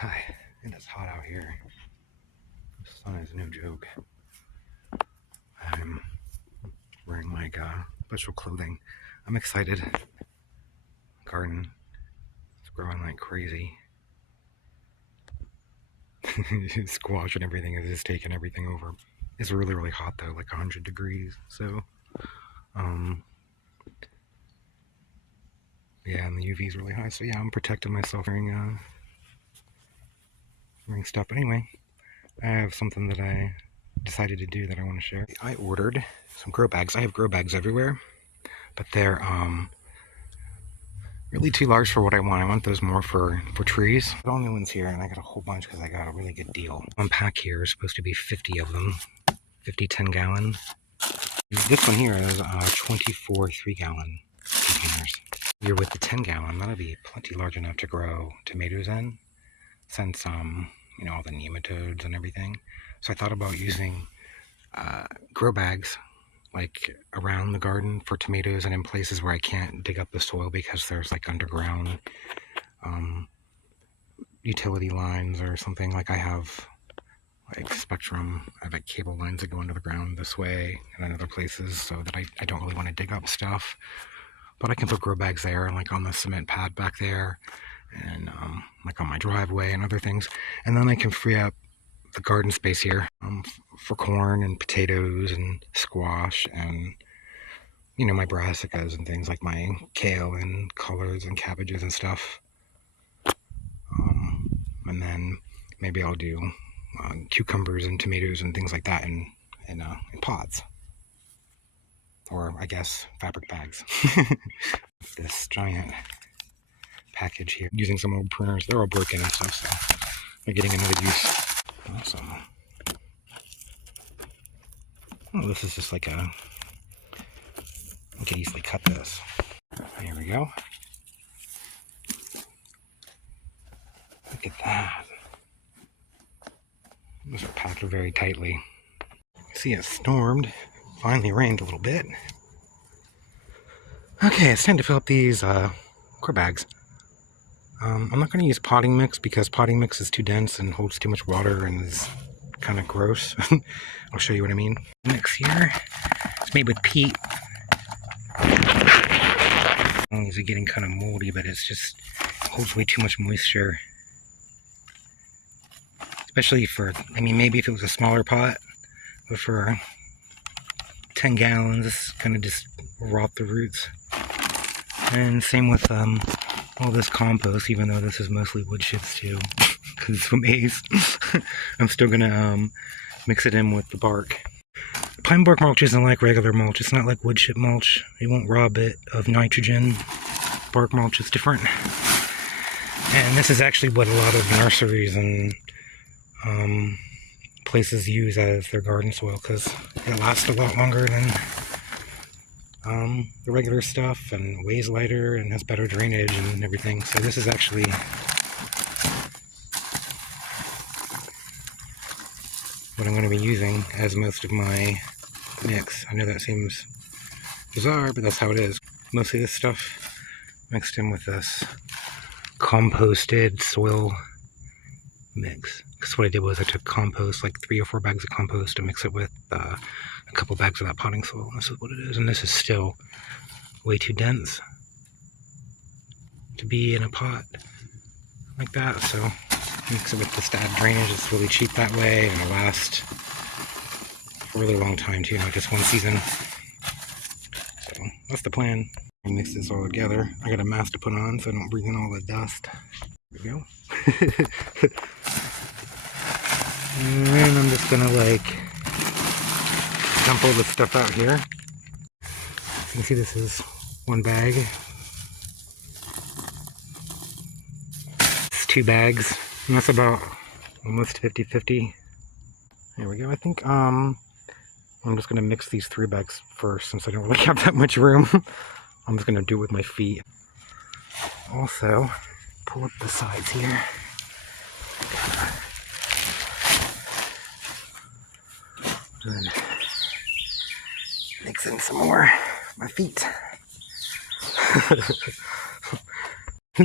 Hi, it is hot out here. The sun is no joke. I'm wearing my special clothing. I'm excited. Garden is growing like crazy. Squash and everything is just taking everything over. It's really, really hot though, like 100 degrees. So, yeah, and the UV is really high. So yeah, I'm protecting myself wearing stuff. But anyway, I have something that I decided to do that I want to share. I ordered some grow bags. I have grow bags everywhere, but they're really too large for what I want. I want those more for trees. Got all new ones here, and I got a whole bunch because I got a really good deal. One pack here is supposed to be 50 of them, 50 10-gallon. This one here is 24 3-gallon containers. Here with the 10-gallon, that'll be plenty large enough to grow tomatoes in, since you know, all the nematodes and everything. So I thought about using grow bags like around the garden for tomatoes and in places where I can't dig up the soil because there's like underground utility lines or something. Like I have like Spectrum, I have like cable lines that go under the ground this way and in other places, so that I don't really want to dig up stuff. But I can put grow bags there, like on the cement pad back there, and like on my driveway and other things. And then I can free up the garden space here for corn and potatoes and squash and, you know, my brassicas and things like my kale and collards and cabbages and stuff. And then maybe I'll do cucumbers and tomatoes and things like that in pots. Or I guess fabric bags. This giant package here, using some old printers. They're all broken and stuff, so they're getting another use. Awesome. Oh, this is just like I could easily cut this. Here we go. Look at that. Those are packed very tightly. See, it stormed. Finally rained a little bit. Okay, it's time to fill up these grow bags. I'm not going to use potting mix because potting mix is too dense and holds too much water and is kind of gross. I'll show you what I mean. Mix here. It's made with peat. These are getting kind of moldy, but it's just holds way too much moisture. Especially for, I mean, maybe if it was a smaller pot, but for 10 gallons, it's going to just rot the roots. And same with all this compost, even though this is mostly wood chips too, because it's from maize. I'm still going to mix it in with the bark. Pine bark mulch isn't like regular mulch. It's not like wood chip mulch. It won't rob it of nitrogen. Bark mulch is different. And this is actually what a lot of nurseries and places use as their garden soil, because it lasts a lot longer than the regular stuff and weighs lighter and has better drainage and everything. So this is actually what I'm going to be using as most of my mix. I know that seems bizarre, but that's how it is. Most of this stuff mixed in with this composted soil mix. Because what I did was I took compost, like 3 or 4 bags of compost, to mix it with a couple bags of that potting soil. And this is what it is. And this is still way too dense to be in a pot like that. So mix it with the stab drainage. It's really cheap that way, and it'll last for a really long time too, not just one season. So that's the plan. I'll mix this all together. I got a mask to put on so I don't breathe in all the dust. There we go. And I'm just gonna like dump all this stuff out here. You can see this is one bag. It's 2 bags, and that's about almost 50-50. There we go. I think I'm just gonna mix these 3 bags first, since I don't really have that much room. I'm just gonna do it with my feet. Also, pull up the sides here. And mix in some more. My feet.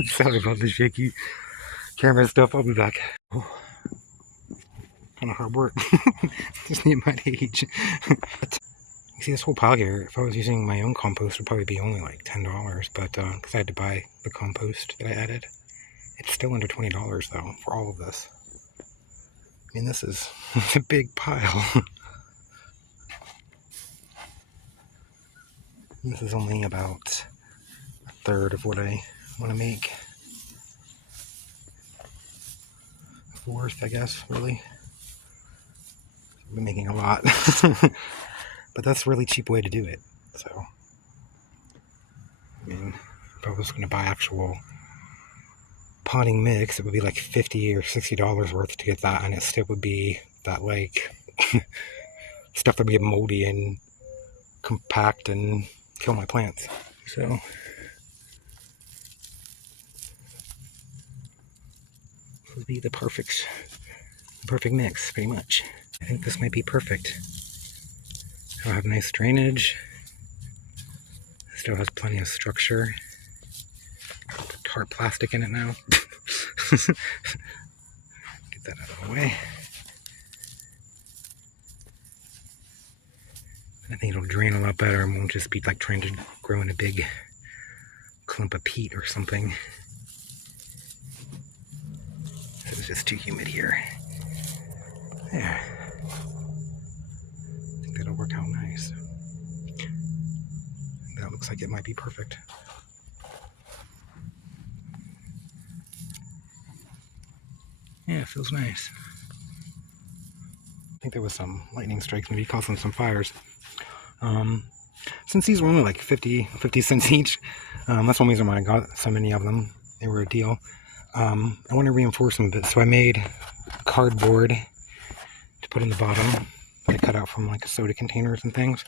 Sorry about the shaky camera stuff. I'll be back. Oh, kind of hard work. Just need my age. You see this whole pile here, if I was using my own compost, it would probably be only like $10, but because I had to buy the compost that I added, it's still under $20 though for all of this. I mean, this is a big pile. This is only about a third of what I want to make. A fourth, I guess, really. I've been making a lot. But that's a really cheap way to do it. So, I mean, if I was going to buy actual potting mix, it would be like $50 or $60 worth to get that, and it still would be that, like, stuff that would get moldy and compact and kill my plants. So, this would be the perfect mix, pretty much. I think this might be perfect. It'll have nice drainage. Still has plenty of structure. Put hard plastic in it now. Get that out of the way. I think it'll drain a lot better and won't just be like trying to grow in a big clump of peat or something. It's just too humid here. There. I think that'll work out nice. That looks like it might be perfect. Yeah, it feels nice. I think there was some lightning strikes, maybe causing some fires. Since these were only like 50 cents each, that's one reason why I got so many of them. They were a deal. I want to reinforce them a bit, so I made cardboard to put in the bottom. I cut out from like soda containers and things.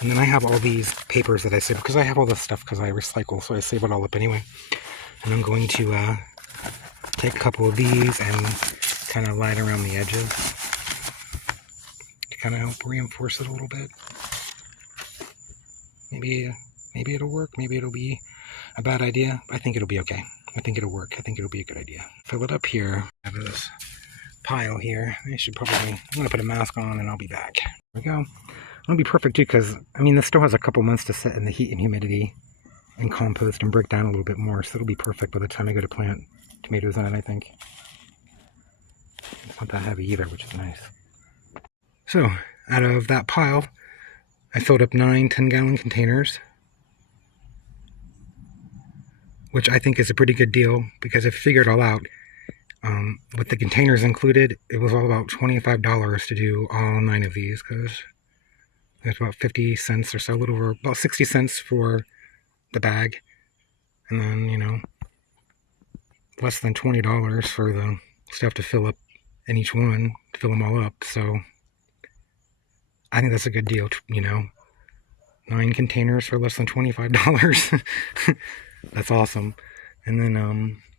And then I have all these papers that I save, because I have all this stuff because I recycle, so I save it all up anyway. And I'm going to take a couple of these and kind of light around the edges to kind of help reinforce it a little bit. Maybe it'll work, maybe it'll be a bad idea. I think it'll be okay. I think it'll work. I think it'll be a good idea. Fill it up here. I have this pile here. I'm going to put a mask on and I'll be back. There we go. It'll be perfect too, because, I mean, this still has a couple months to sit in the heat and humidity and compost and break down a little bit more, so it'll be perfect by the time I go to plant tomatoes in it, I think. It's not that heavy either, which is nice. So, out of that pile, I filled up 9 10-gallon containers, which I think is a pretty good deal, because I figured it all out. With the containers included, it was all about $25 to do all 9 of these, because there's about 50 cents or so, a little over, about 60 cents for the bag, and then, you know, less than $20 for the stuff to fill up in each one, to fill them all up. So I think that's a good deal, you know. 9 containers for less than $25. That's awesome. And then,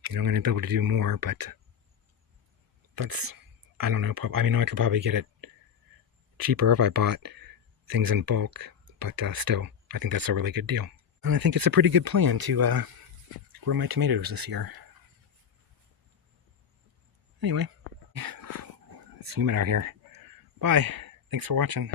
you know, I'm going to be able to do more, but that's, I don't know, I mean, I could probably get it cheaper if I bought things in bulk, but still, I think that's a really good deal. And I think it's a pretty good plan to grow my tomatoes this year. Anyway, it's humid out here. Bye. Thanks for watching.